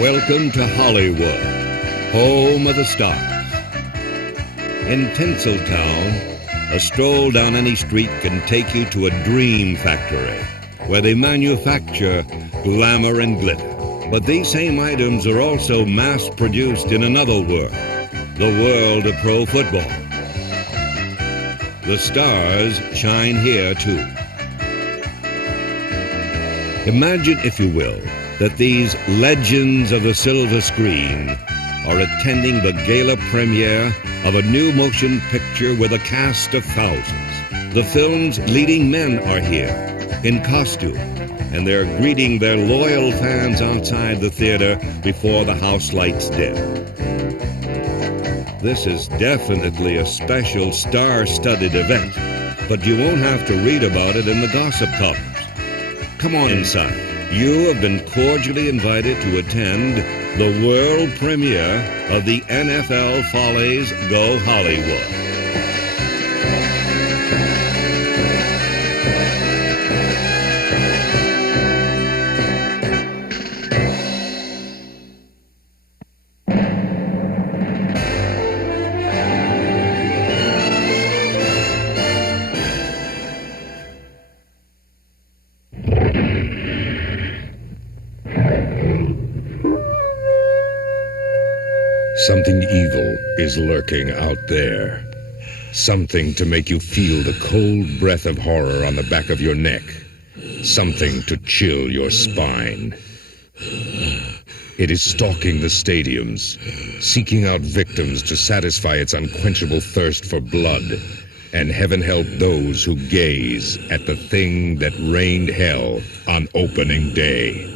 Welcome to Hollywood, home of the stars. In Tinseltown, a stroll down any street can take you to a dream factory where they manufacture glamour and glitter. But these same items are also mass-produced in another world, the world of pro football. The stars shine here too. Imagine, if you will, that these legends of the silver screen are attending the gala premiere of a new motion picture with a cast of thousands. The film's leading men are here in costume, and they're greeting their loyal fans outside the theater before the house lights dim. This is definitely a special star-studded event, but you won't have to read about it in the gossip columns. Come on inside. You have been cordially invited to attend the world premiere of the NFL Follies Go Hollywood. Something evil is lurking out there. Something to make you feel the cold breath of horror on the back of your neck. Something to chill your spine. It is stalking the stadiums, seeking out victims to satisfy its unquenchable thirst for blood. And heaven help those who gaze at the thing that rained hell on opening day.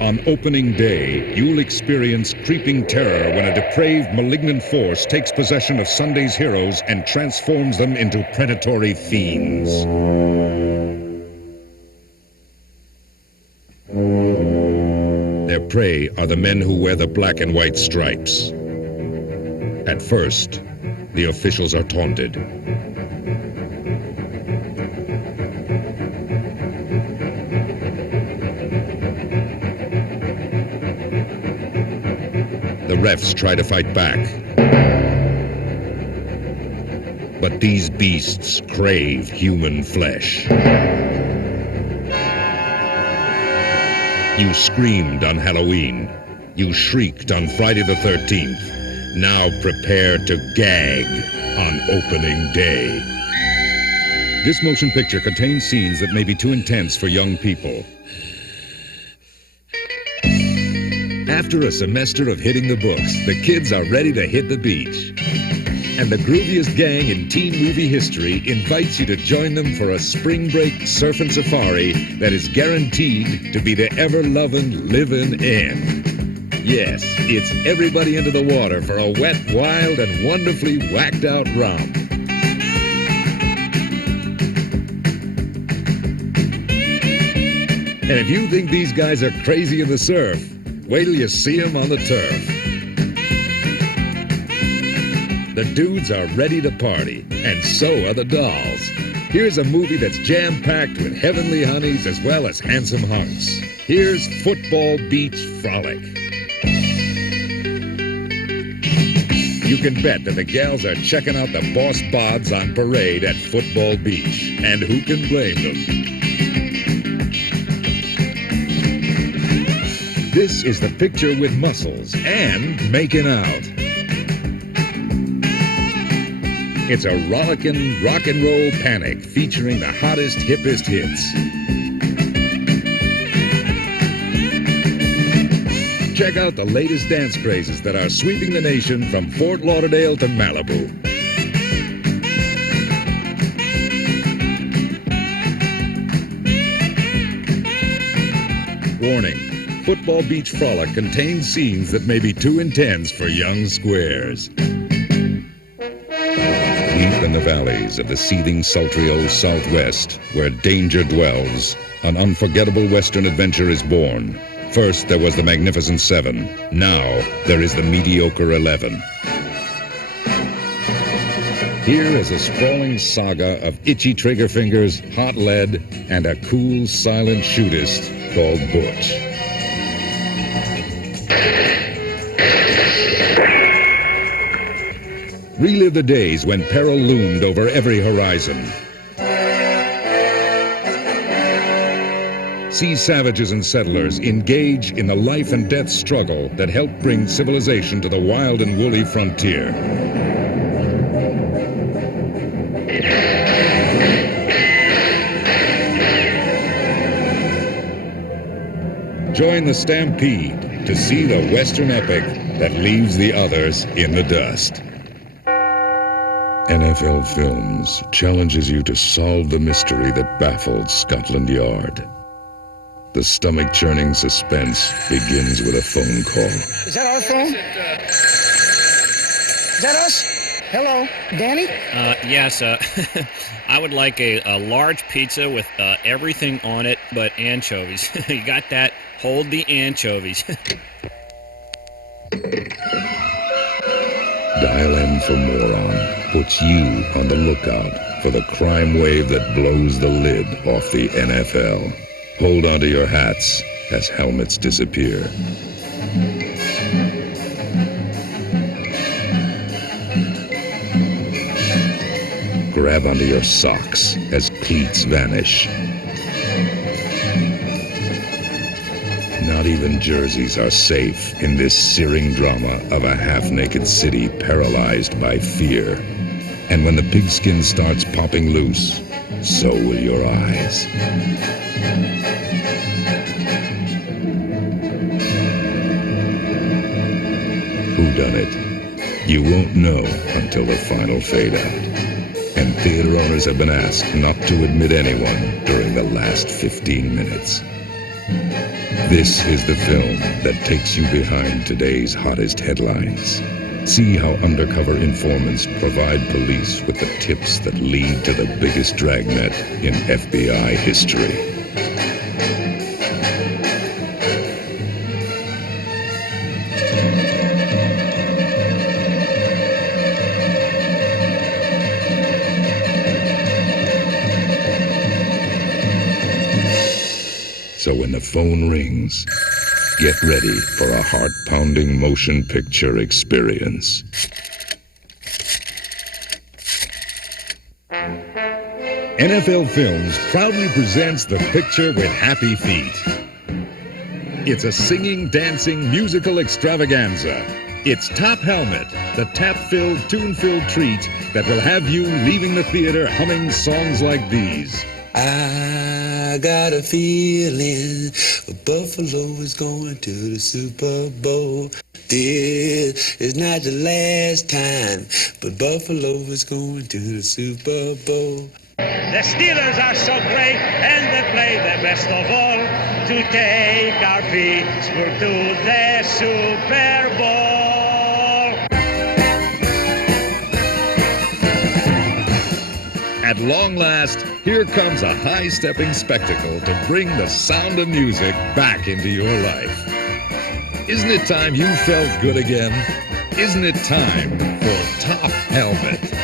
On opening day, you'll experience creeping terror when a depraved, malignant force takes possession of Sunday's heroes and transforms them into predatory fiends. Their prey are the men who wear the black and white stripes. At first, the officials are taunted. The refs try to fight back. But these beasts crave human flesh. You screamed on Halloween. You shrieked on Friday the 13th. Now prepare to gag on opening day. This motion picture contains scenes that may be too intense for young people. After a semester of hitting the books, the kids are ready to hit the beach. And the grooviest gang in teen movie history invites you to join them for a spring break surf and safari that is guaranteed to be the ever-lovin', livin' end. Yes, it's everybody into the water for a wet, wild, and wonderfully whacked-out romp. And if you think these guys are crazy in the surf, wait till you see them on the turf. The dudes are ready to party, and so are the dolls. Here's a movie that's jam-packed with heavenly honeys as well as handsome hunks. Here's Football Beach Frolic. You can bet that the gals are checking out the boss bods on parade at Football Beach, and who can blame them? This is the picture with muscles and making out. It's a rollicking rock and roll panic featuring the hottest, hippest hits. Check out the latest dance crazes that are sweeping the nation from Fort Lauderdale to Malibu. Warning. Football Beach Frolic contains scenes that may be too intense for young squares. Deep in the valleys of the seething, sultry old Southwest, where danger dwells, an unforgettable Western adventure is born. First, there was the Magnificent Seven. Now, there is the Mediocre 11. Here is a sprawling saga of itchy trigger fingers, hot lead, and a cool, silent shootist called Butch. Relive the days when peril loomed over every horizon. See savages and settlers engage in the life and death struggle that helped bring civilization to the wild and woolly frontier. Join the stampede to see the Western epic that leaves the others in the dust. NFL Films challenges you to solve the mystery that baffled Scotland Yard. The stomach-churning suspense begins with a phone call. Is that our phone? Is that us? Hello, Danny? Yes, I would like a large pizza with everything on it but anchovies. You got that? Hold the anchovies. Dial M for Moron puts you on the lookout for the crime wave that blows the lid off the NFL. Hold onto your hats as helmets disappear. Grab onto your socks as cleats vanish. Not even jerseys are safe in this searing drama of a half-naked city paralyzed by fear. And when the pigskin starts popping loose, so will your eyes. Whodunit? You won't know until the final fade-out. And theater owners have been asked not to admit anyone during the last 15 minutes. This is the film that takes you behind today's hottest headlines. See how undercover informants provide police with the tips that lead to the biggest dragnet in FBI history. So when the phone rings, get ready for a heart-pounding motion picture experience. NFL Films proudly presents the picture with happy feet. It's a singing, dancing, musical extravaganza. It's Top Helmet, the tap-filled, tune-filled treat that will have you leaving the theater humming songs like these. I got a feeling Buffalo is going to the Super Bowl. This is not the last time, but Buffalo is going to the Super Bowl. The Steelers are so great, and they play the best of all to take our Pittsburgh to the Super Bowl. At long last, here comes a high-stepping spectacle to bring the sound of music back into your life. Isn't it time you felt good again? Isn't it time for Top Helmet?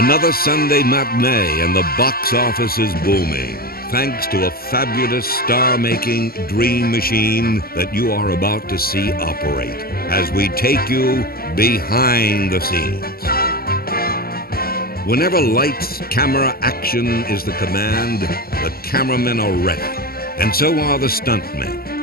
Another Sunday matinee and the box office is booming, thanks to a fabulous star-making dream machine that you are about to see operate as we take you behind the scenes. Whenever lights, camera, action is the command, the cameramen are ready, and so are the stuntmen.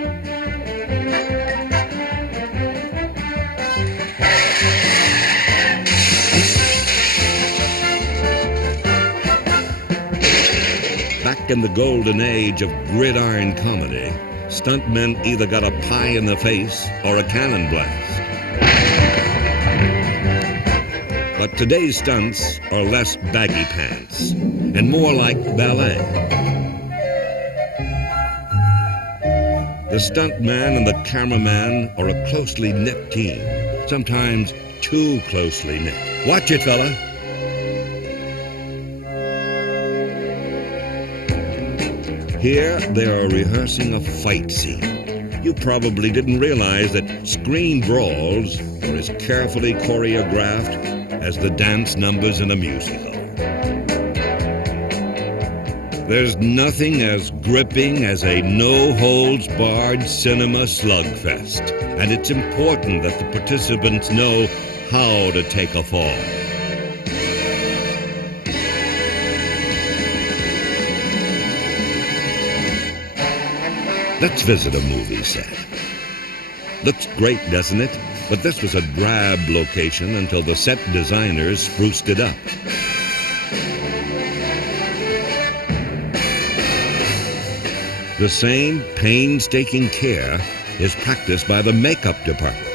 Back in the golden age of gridiron comedy, stuntmen either got a pie in the face or a cannon blast. But today's stunts are less baggy pants and more like ballet. The stuntman and the cameraman are a closely knit team, sometimes too closely knit. Watch it, fella. Here, they are rehearsing a fight scene. You probably didn't realize that screen brawls are as carefully choreographed as the dance numbers in a musical. There's nothing as gripping as a no-holds-barred cinema slugfest, and it's important that the participants know how to take a fall. Let's visit a movie set. Looks great, doesn't it? But this was a drab location until the set designers spruced it up. The same painstaking care is practiced by the makeup department.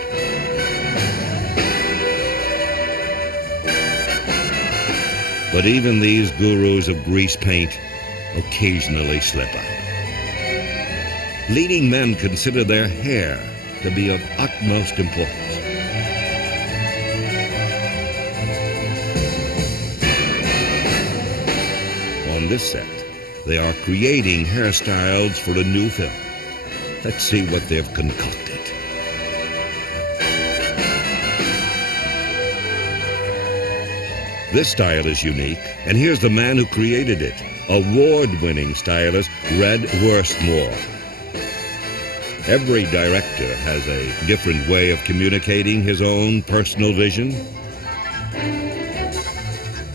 But even these gurus of grease paint occasionally slip up. Leading men consider their hair to be of utmost importance. On this set, they are creating hairstyles for a new film. Let's see what they've concocted. This style is unique, and here's the man who created it, award-winning stylist Red Worstmore. Every director has a different way of communicating his own personal vision.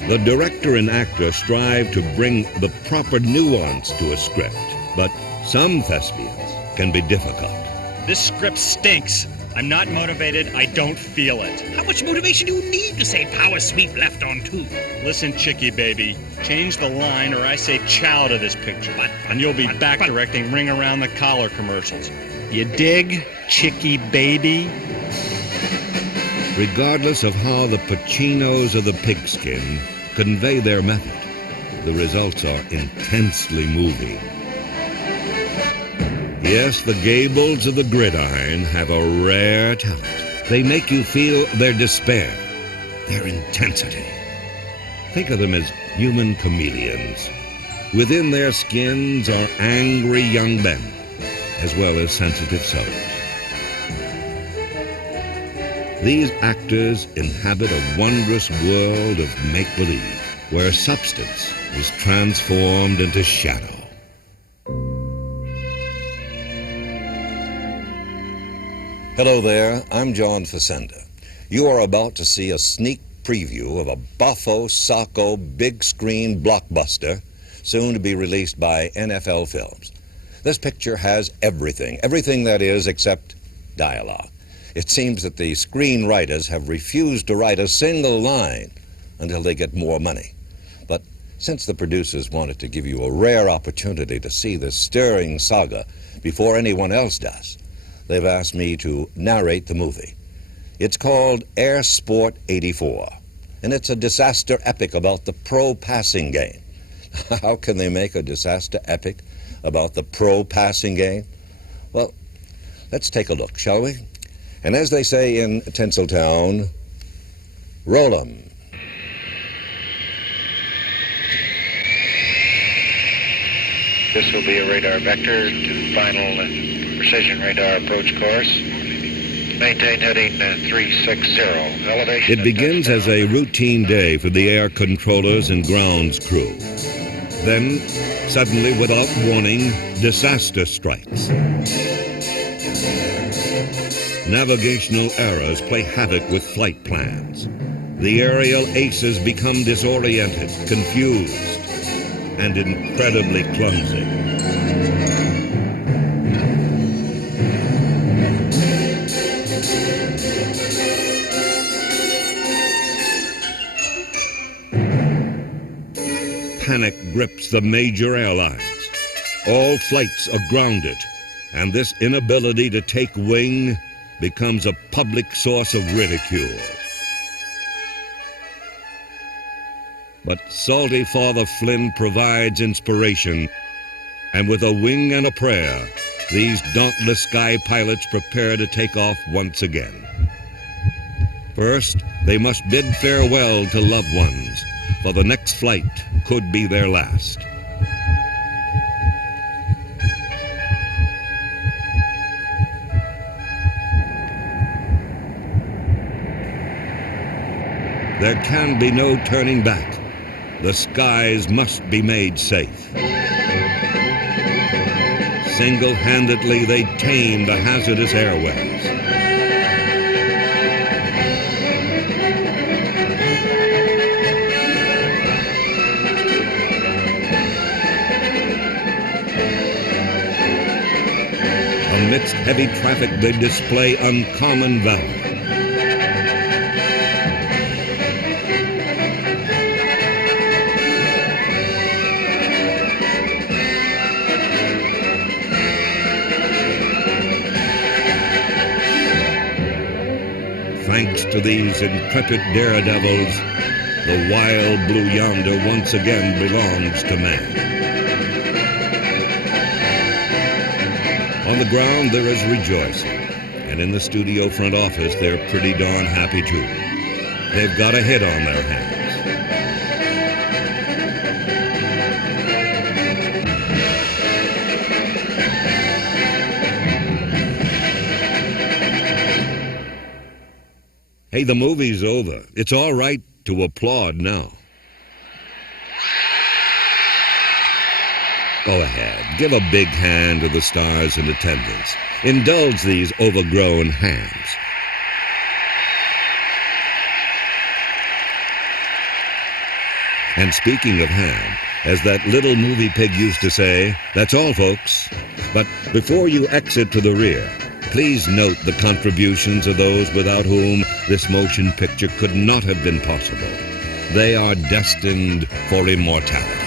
The director and actor strive to bring the proper nuance to a script, but some thespians can be difficult. This script stinks. I'm not motivated. I don't feel it. How much motivation do you need to say power sweep left on two? Listen, chickie baby, change the line or I say chow to this picture. And you'll be back directing Ring Around the Collar commercials. You dig, chickie baby? Regardless of how the Pacinos of the pigskin convey their method, the results are intensely moving. Yes, the Gables of the gridiron have a rare talent. They make you feel their despair, their intensity. Think of them as human chameleons. Within their skins are angry young men, as well as sensitive souls. These actors inhabit a wondrous world of make-believe, where substance is transformed into shadow. Hello there, I'm John Facenda. You are about to see a sneak preview of a buffo, socko, big screen blockbuster soon to be released by NFL Films. This picture has everything that is except dialogue. It seems that the screenwriters have refused to write a single line until they get more money. But since the producers wanted to give you a rare opportunity to see this stirring saga before anyone else does, they've asked me to narrate the movie. It's called Air Sport 84, and it's a disaster epic about the pro passing game. How can they make a disaster epic about the pro passing game? Well, let's take a look, shall we? And as they say in Tinseltown, roll 'em. This will be a radar vector to final precision radar approach course. Maintain heading 360. Elevation. It begins as a routine day for the air controllers and grounds crew. Then, suddenly, without warning, disaster strikes. Navigational errors play havoc with flight plans. The aerial aces become disoriented, confused, and incredibly clumsy. Panic grips the major airlines. All flights are grounded, and this inability to take wing becomes a public source of ridicule. But salty Father Flynn provides inspiration, and with a wing and a prayer, these dauntless sky pilots prepare to take off once again. First, they must bid farewell to loved ones, for the next flight could be their last. There can be no turning back. The skies must be made safe. Single-handedly, they tame the hazardous airways. Amidst heavy traffic, they display uncommon valor. Thanks to these intrepid daredevils, the wild blue yonder once again belongs to man. On the ground, there is rejoicing, and in the studio front office, they're pretty darn happy too. They've got a hit on their hands. Hey, the movie's over. It's all right to applaud now. Go ahead, give a big hand to the stars in attendance. Indulge these overgrown hands. And speaking of ham, as that little movie pig used to say, that's all, folks. But before you exit to the rear, please note the contributions of those without whom this motion picture could not have been possible. They are destined for immortality.